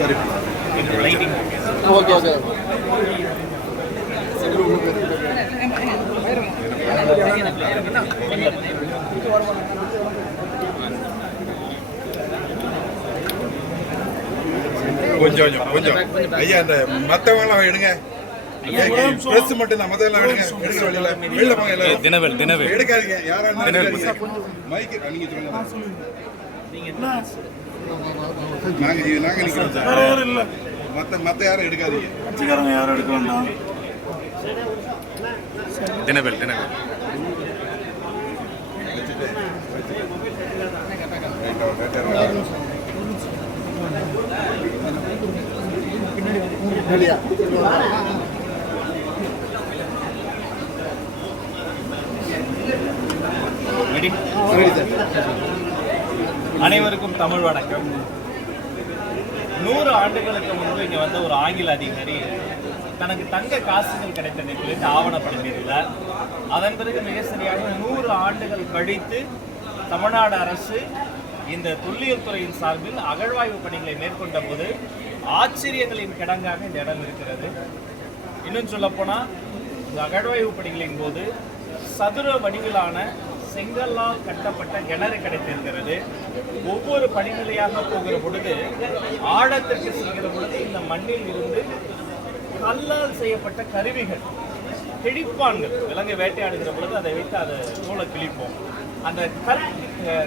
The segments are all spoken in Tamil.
சரி லைட்டிங் ஓகே ஓகே கொஞ்சம் கொஞ்சம் ஐயா இந்த மற்றவங்களாம் எடுங்க பிரஸ் மட்டும் தான் மற்றவங்களாம் எடுங்க எடுங்க வெளியில வாங்க எல்லாரும் தினவேல் எடுக்காதீங்க யாரா இருந்தாலும் மைக் நீங்க சொல்லுங்க நாங்க நிக்கிறோம் சார் யாரும் இல்லை மத்த யாரும் எடுக்காதீங்க கட்சிக்காரங்க யாரும் எடுக்க வேண்டாம் தினவேல் அனைவருக்கும் தமிழ் வணக்கம். 100 ஆண்டுகளுக்கு முன்பு இங்கே வந்த ஒரு ஆங்கில அதிகாரி தனக்கு தங்க காசுகள் கிடைத்ததை குறித்து ஆவணப்படுத்தியிருந்தார். அதன் பிறகு மிக சரியாக 100 ஆண்டுகள் கழித்து தமிழ்நாடு அரசு இந்த தொல்லியல் துறையின் சார்பில் அகழ்வாய்வு பணிகளை மேற்கொண்ட போது ஆச்சரியங்களின் கிடங்காக இந்த இடம் இருக்கிறது. இன்னும் சொல்லப்போனால் இந்த அகழ்வாய்வு பணிகளின் போது சதுர வடிவிலான செங்கல்லால் கட்டப்பட்ட கிணறு கிடைத்திருக்கிறது. ஒவ்வொரு படிநிலையாக போகிற பொழுது ஆழத்திற்கு செல்கிற பொழுது இந்த மண்ணில் இருந்து கல்லால் செய்யப்பட்ட கருவிகள், கிழிப்பான்கள், விலங்கை வேட்டையாடுகிற பொழுது அதை வைத்து அதை தோலை கிழிப்போம். அந்த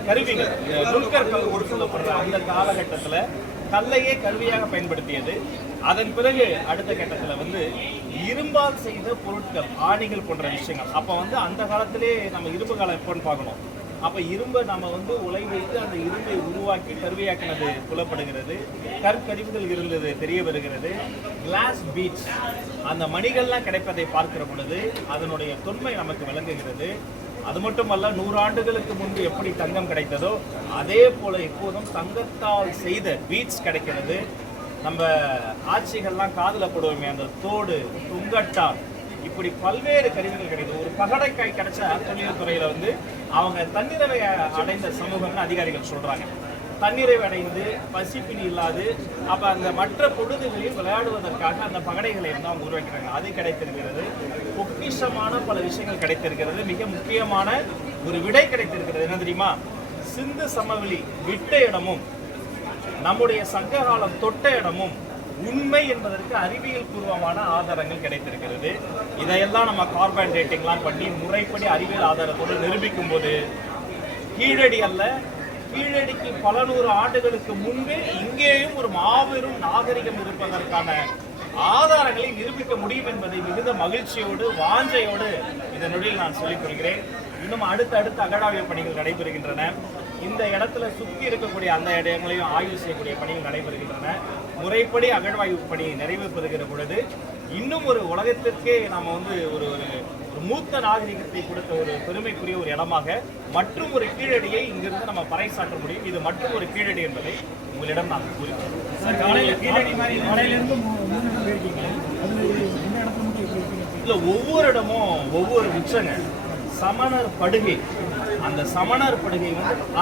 கருவிகள் நுண்கற்கள் ஒரு சொல்லப்படுற அந்த காலகட்டத்தில் கல்லையே கருவியாக பயன்படுத்தியது. அதன் பிறகு அடுத்த கட்டத்தில் இரும்பால் செய்த பொருட்கள், ஆணிகள் போன்ற விஷயங்கள். அப்போ அந்த காலத்திலே நம்ம இரும்பு காலம் எப்போன்னு பார்க்கணும். அப்போ இரும்பை நம்ம உலை வைத்து அந்த இரும்பை உருவாக்கி கருவியாக்கினது புலப்படுகிறது. கற்கருவிகள் இருந்தது தெரிய வருகிறது. கிளாஸ் பீச், அந்த மணிகள்லாம் கிடைப்பதை பார்க்கிற பொழுது அதனுடைய தொன்மை நமக்கு விளங்குகிறது. அது மட்டுமல்ல, 100 ஆண்டுகளுக்கு முன்பு எப்படி தங்கம் கிடைத்ததோ அதே போல இப்போதும் தங்கத்தால் செய்த பீட்ஸ் கிடைக்கிறது. நம்ம ஆட்சிகள்லாம் காதில் போடுவோமே அந்த தோடு, துங்கட்டால், இப்படி பல்வேறு கருவிகள் கிடைக்குது. ஒரு பகடைக்காய் கிடைச்சா தொழில் துறையில் அவங்க தன்னிறைவை அடைந்த சமூகம்னு அதிகாரிகள் சொல்கிறாங்க. தன்னிறைவு அடைந்து பசிப்பினி இல்லாது அப்போ அந்த மற்ற பொழுதுகளில் விளையாடுவதற்காக அந்த பகடைகளை அவங்க உருவாக்கிறாங்க. அது கிடைத்திருக்கிறது. பொக்கிஷமான பல விஷயங்கள் கிடைத்திருக்கிறது. மிக முக்கியமான ஒரு விடை கிடைத்திருக்கிறது. என்ன தெரியுமா? சிந்து சமவெளி விட்ட இடமும் நம்முடைய சங்ககாலம் தொட்ட இடமும் உண்மை என்பதற்கு அறிவியல் பூர்வமான ஆதாரங்கள் கிடைத்திருக்கிறது. இதையெல்லாம் நம்ம கார்பன் டேட்டிங்லாம் பண்ணி முறைப்படி அறிவியல் ஆதாரத்தோடு நிரூபிக்கும் போது கீழடி அல்ல, கீழடிக்கு பல 100 ஆண்டுகளுக்கு முன்பே இங்கேயும் ஒரு மாபெரும் நாகரிகம் இருப்பதற்கான ஆதாரங்களை நிரூபிக்க முடியும் என்பதை மிகுந்த மகிழ்ச்சியோடு வாஞ்சையோடு இந்த நொடியில் நான் சொல்லிக் கொள்கிறேன். இன்னும் அடுத்த அகழாய்வு பணிகள் நடைபெறுகின்றன. இந்த இடத்துல சுற்றி இருக்கக்கூடிய அந்த இடங்களையும் ஆய்வு செய்யக்கூடிய பணிகள் நடைபெறுகின்றன. முறைப்படி அகழ்வாய்வு பணி நிறைவு பெறுகிற பொழுது இன்னும் ஒரு உலகத்திற்கே நாம் ஒரு மூத்த நாகரிகத்தை கொடுத்த ஒரு பெருமைக்குரிய ஒரு இடமாக மற்றும் ஒரு கீழடியை இங்கிருந்து நம்ம பறைசாற்ற முடியும். இது மற்றும் ஒரு கீழடி என்பதை உங்களிடம் நான் கூறுகிறேன். இல்லை, ஒவ்வொரு இடமும் ஒவ்வொரு உச்சங்க. சமணர் படுகை, அந்த சமணர் படுகை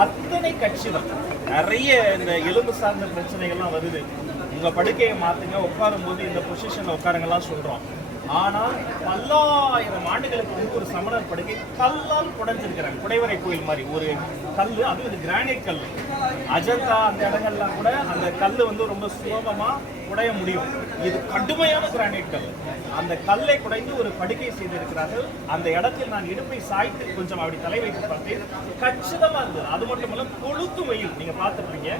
அத்தனை கட்சிகள். நிறைய இந்த எலும்பு சார்ந்த பிரச்சனைகள்லாம் வருது. உங்கள் படுக்கையை மாற்றுங்க, உட்காரும் போது இந்த பொசிஷனில் உட்காருங்கலாம் சொல்கிறோம். ஆனால் பல்லாயிரம் ஆண்டுகளுக்கு முன்பு ஒரு சமணர் படுகை கல்லால் குடைஞ்சிருக்கிறாங்க. குடைவரை கோயில் மாதிரி ஒரு கல், அது கிரானைட் கல். அஜந்தா அந்த இடங்கள்லாம் கூட அந்த கல் ரொம்ப சுலபமாக குடைய முடியும். இது கடுமையான கிரானைட் கல். அந்த கல்லை குடைந்து ஒரு படுகை செய்திருக்கிறார்கள். அந்த இடத்தில் நான் இடுப்பை சாய்த்து கொஞ்சம் அப்படி தலை வைத்து பார்த்தேன். கச்சிதமாக இருந்தது. அது மட்டும் இல்ல, கொளுத்து வெயில், நீங்கள் பார்த்துருப்பீங்க.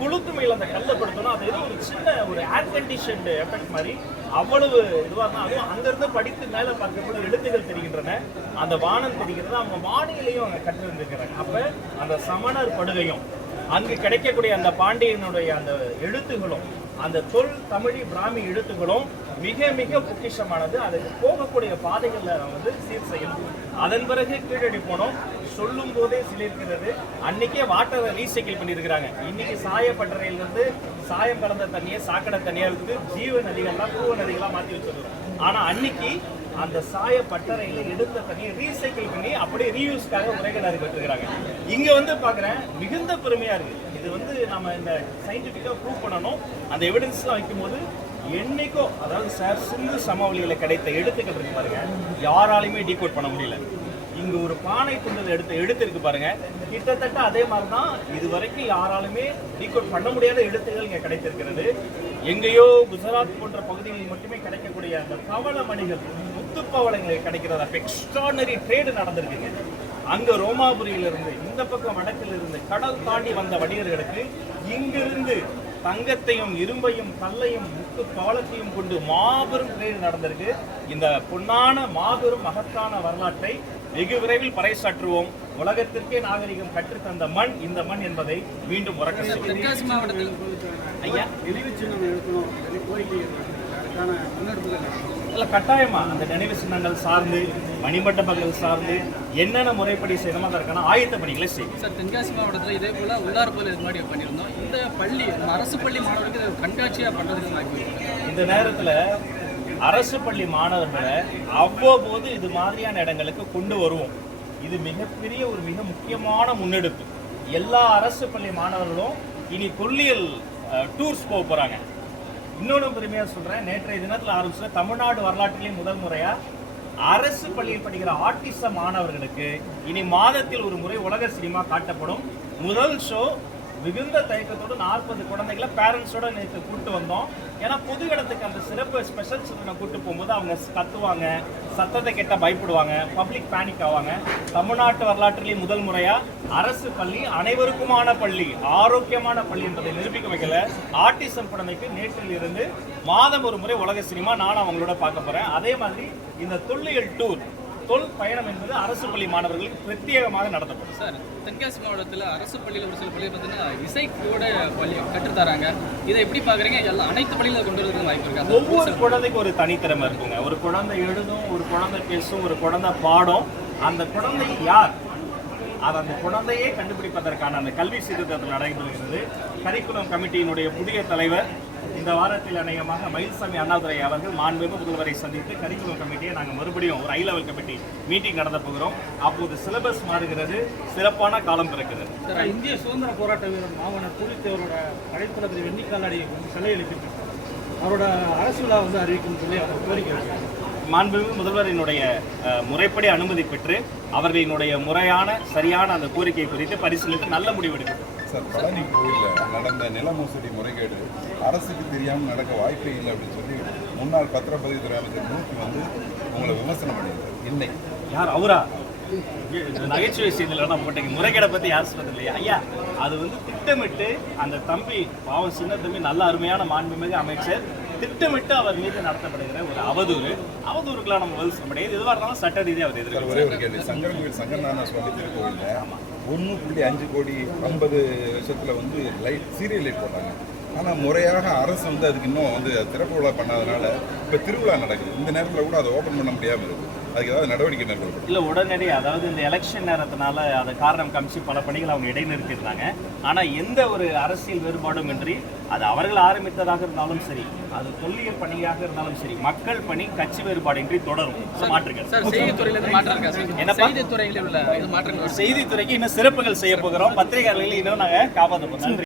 கொளுத்து வெயில் அந்த கல்லை படுத்தணும். அது ஏதோ ஒரு சின்ன ஒரு ஏர் கண்டிஷன்டு எஃபெக்ட் மாதிரி அவ்வளவு இதுவாக தான். அதுவும் அங்கிருந்து படித்து மேலே பார்க்கக்கூடிய எழுத்துகள் தெரிகின்றன, அந்த வானம் தெரிகிறது. அவங்க வானிலையும் அவங்க கற்றிருந்திருக்கிறாங்க. அப்போ அந்த சமணர் படுகையும் அங்கு கிடைக்கக்கூடிய அந்த பாண்டியனுடைய அந்த எழுத்துகளும் அந்த தொல் தமிழி பிராமி எழுத்துகளும் மிக மிக பொக்கிஷமானது. அதுக்கு போகக்கூடிய பாதைகளில் நம்ம சீர் செய்யணும். அதன் பிறகு கீழடி போனோம். சொல்லும் போதே சிலிர்க்கிறது. அன்னைக்கே வாட்டரை ரீசைக்கிள் பண்ணியிருக்கிறாங்க. இன்னைக்கு சாயப்பட்டறையிலிருந்து சாயம் கலந்த தண்ணியை சாக்கடை தண்ணியாக விட்டு ஜீவ நதிகள்லாம் பூவ நதிகளாக மாற்றி வச்சிருக்கிறோம். ஆனால் அன்னைக்கு அந்த சாய பட்டறையில எடுத்த தண்ணியை ரீசைக்கிள் பண்ணி அப்படியே ரீயூஸ்க்காக உரைகடாரி பெற்றிருக்கிறாங்க. இங்க வந்து பாக்குறேன் மிகுந்த பெருமையா இருக்கு. இது வந்து நம்ம இந்த சயின்டிபிக்கா ப்ரூவ் பண்ணணும். அந்த எவிடன்ஸ்லாம் வைக்கும்போது என்னைக்கோ, அதாவது சார் சிந்து சமவெளியில கிடைத்த எடுத்துக்கள் இருக்கு பாருங்க, யாராலையுமே டீகோட் பண்ண முடியல. இங்க ஒரு பானை துண்டல் எடுத்திருக்கு பாருங்க, கிட்டத்தட்ட அதே மாதிரி தான் இது வரைக்கும் யாராலுமே டீகோட் பண்ண முடியாத எடுத்துகள் இங்க கிடைத்திருக்கிறது. எங்கேயோ குஜராத் போன்ற பகுதிகளில் மட்டுமே கிடைக்கக்கூடிய அந்த பவள மணிகள், முத்து பவளங்கள் கிடைக்கிறதா எக்ஸ்ட்ரானரி ட்ரேடு நடந்திருக்குங்க. அங்க ரோமாபுரியிலிருந்து இந்த பக்கம் வடக்கில் இருந்து கடல் தாண்டி வந்த வணிகர்களுக்கு இங்கிருந்து தங்கத்தையும் இரும்பையும் கல்லையும் முத்து பவளத்தையும் கொண்டு மாபெரும் ட்ரேடு நடந்திருக்கு. இந்த பொன்னான மாபெரும் மகத்தான வரலாற்றை வெகு விரைவில் பறைசாற்றுவோம். உலகத்திற்கே நாகரிகம் கற்றுத்தந்த மண் இந்த மண் என்பதை மீண்டும் உறக்க செய்வோம். தென்காசி மாவட்டத்தில் ஐயா நினைவு சின்னம் எடுக்கணும் கோரிக்கை அதுக்கான முன்னெடுப்புகள் இல்லை, கட்டாயமா அந்த நினைவு சின்னங்கள் சார்ந்து மணிமண்டபங்கள் சார்ந்து என்னென்ன முறைப்படி செய்யணுமோ அதற்கான ஆயத்த பணிகளை செய்யும். சார், தென்காசி மாவட்டத்தில் இதே போல உள்ளார் போல இது மாதிரி பண்ணியிருந்தோம். இந்த பள்ளி அரசு பள்ளி மாணவர்களுக்கு இது கண்காட்சியாக பண்ணுறதுக்கு ஆக்கி இந்த நேரத்தில் அரசு பள்ளி மாணவர்களை அவ்வப்போது இது மாதிரியான இடங்களுக்கு கொண்டு வருவோம். இது மிகப்பெரிய ஒரு மிக முக்கியமான முன்னெடுப்பு. எல்லா அரசு பள்ளி மாணவர்களும் இனி தொல்லியல் டூர்ஸ் போக போகிறாங்க. இன்னொன்று பெருமையாக சொல்கிறேன், நேற்றைய தினத்தில் ஆரம்பிச்ச தமிழ்நாடு வரலாற்றிலேயே முதல் முறையாக அரசு பள்ளியில் படிக்கிற ஆர்டிசம் மாணவர்களுக்கு இனி மாதத்தில் ஒரு முறை உலக சினிமா காட்டப்படும். முதல் ஷோ மிகுந்த தயக்கத்தோடு 40 குழந்தைகளை பேரண்ட்ஸோட நேற்று கூப்பிட்டு வந்தோம். ஏன்னா பொது இடத்துக்கு அந்த சிறப்பு ஸ்பெஷல் சில்ட்ரனை கூப்பிட்டு போகும்போது அவங்க கத்துவாங்க, சத்தத்தை கேட்டால் பயப்படுவாங்க, பப்ளிக் பேனிக் ஆவாங்க. தமிழ்நாட்டு வரலாற்றிலேயே முதல் முறையாக அரசு பள்ளி அனைவருக்குமான பள்ளி, ஆரோக்கியமான பள்ளி என்பதை நிரூபிக்க வைக்கல. ஆர்டிசம் குழந்தைக்கு நேற்றில் இருந்து மாதம் ஒரு முறை உலக சினிமா நான் அவங்களோட பார்க்க போகிறேன். அதே மாதிரி இந்த தொல்லியல் டூர், தொல் பயணம் என்பது அரசு பள்ளி மாணவர்களுக்கு பிரத்யேகமாக நடத்தப்படும். சார், தென்காசி மாவட்டத்தில் அரசு பள்ளியில் ஒரு சில பள்ளியில் பார்த்தீங்கன்னா இசை கூட பள்ளி கற்றுத்தராங்க. இதை எப்படி பார்க்குறீங்க? எல்லாம் அனைத்து பள்ளியில் கொண்டு வரதுக்கு வாய்ப்பு இருக்கு. ஒவ்வொரு குழந்தைக்கு ஒரு தனித்திறமை இருக்குங்க. ஒரு குழந்தை எழுதும், ஒரு குழந்தை பேசும், ஒரு குழந்தை பாடும். அந்த குழந்தை யார், அது அந்த குழந்தையே கண்டுபிடிப்பதற்கான அந்த கல்வி சீர்திருத்தத்தில் நடைபெறுகிறது. கரிக்குலம் கமிட்டியினுடைய புதிய தலைவர் இந்த வாரத்தில் அநேகமாக மயில்சாமி அண்ணாதுரை அவர்கள் மாண்புமிகு முதல்வரை சந்தித்து கரிக்குலம் கமிட்டியை நாங்கள் மறுபடியும் ஒரு ஹை லெவல் கமிட்டி மீட்டிங் நடத்த போகிறோம். அப்போது சிலபஸ் மாறுகிறது, சிறப்பான காலம் பிறக்கிறது. இந்திய சுதந்திர போராட்ட வீரர் மாமன்னர் பூலித்தேவரோட அடைப்புறத்தில் வெண்ணிக்காலடி சிலை எழுப்பிட்டு அவரோட அரசு விழா அறிவிக்கும் சொல்லி அவர் கோரிக்கை. மாண்புமிகு முதல்வரினுடைய முறைப்படி அனுமதி பெற்று அவர்களினுடைய முறையான சரியான அந்த கோரிக்கை குறித்து பரிசீலித்து நல்ல முடிவு எடுக்கும். சார், பழனி கோயிலில் நடந்த நில மோசடி முறைகேடு அரசுக்கு தெரியாமல் நடக்க வாய்ப்பே இல்லை அப்படின்னு சொல்லி முன்னாள் பத்திரப்பதிவுத்துறை அமைச்சர் மூர்த்தி வந்து உங்களை விமர்சனம் பண்ணியிருக்காரு. இன்னைக்கு யார் அவரா? நகைச்சுவை செய்தியில் போட்டீங்க. முறைகேடை பற்றி யார் சொல்றது இல்லையா ஐயா? அது திட்டமிட்டு அந்த தம்பி, பாவம் சின்ன தம்பி, நல்ல அருமையான மாண்புமிகு அமைச்சர், திட்டமிட்டு அவர் மீது நடத்தப்படுகிற ஒரு அவதூறுக்கெல்லாம் நம்ம பதில் சொல்ல முடியாது. எதுவாக இருந்தாலும் சட்ட ரீதியாக அவர் எதிர்ப்பு. ஒரே ஒரு கேள்வி, சங்கரன்கோவில் சங்கரநாத சுவாமி திருக்கோவிலில் 1.5 கோடி 50 லட்சத்தில் லைட் சீரியல் லைட் போட்டாங்க. ஆனால் முறையாக அரசு அதுக்கு இன்னும் திறப்பு விழா பண்ணாதனால இப்போ திருவிழா நடக்குது. இந்த நேரத்தில் கூட அதை ஓப்பன் பண்ண முடியாமல் இருக்குது. அதுக்கு ஏதாவது நடவடிக்கை மேற்கொள்ளப்படும்? இல்லை, உடனடி, அதாவது இந்த எலெக்ஷன் நேரத்தினால அதை காரணம் காமிச்சு பல பணிகள் அவங்க இடைநிறுத்தியிருந்தாங்க. ஆனால் எந்த ஒரு அரசியல் வேறுபாடும் இன்றி, அது அவர்கள் ஆரம்பித்ததாக இருந்தாலும் சரி, அது தொல்லியல் பணியாக இருந்தாலும் சரி, மக்கள் பணி கட்சி வேறுபாடின்றி தொடரும். மாற்றுங்கள். செய்தித்துறையில் உள்ள இது மாற்றங்கள். செய்தித்துறைக்கு இன்னும் சிறப்புகள் செய்ய போகிறோம். பத்திரிகையாளர்களை இன்னும் நாங்கள் காப்பாற்ற போகிறோம்.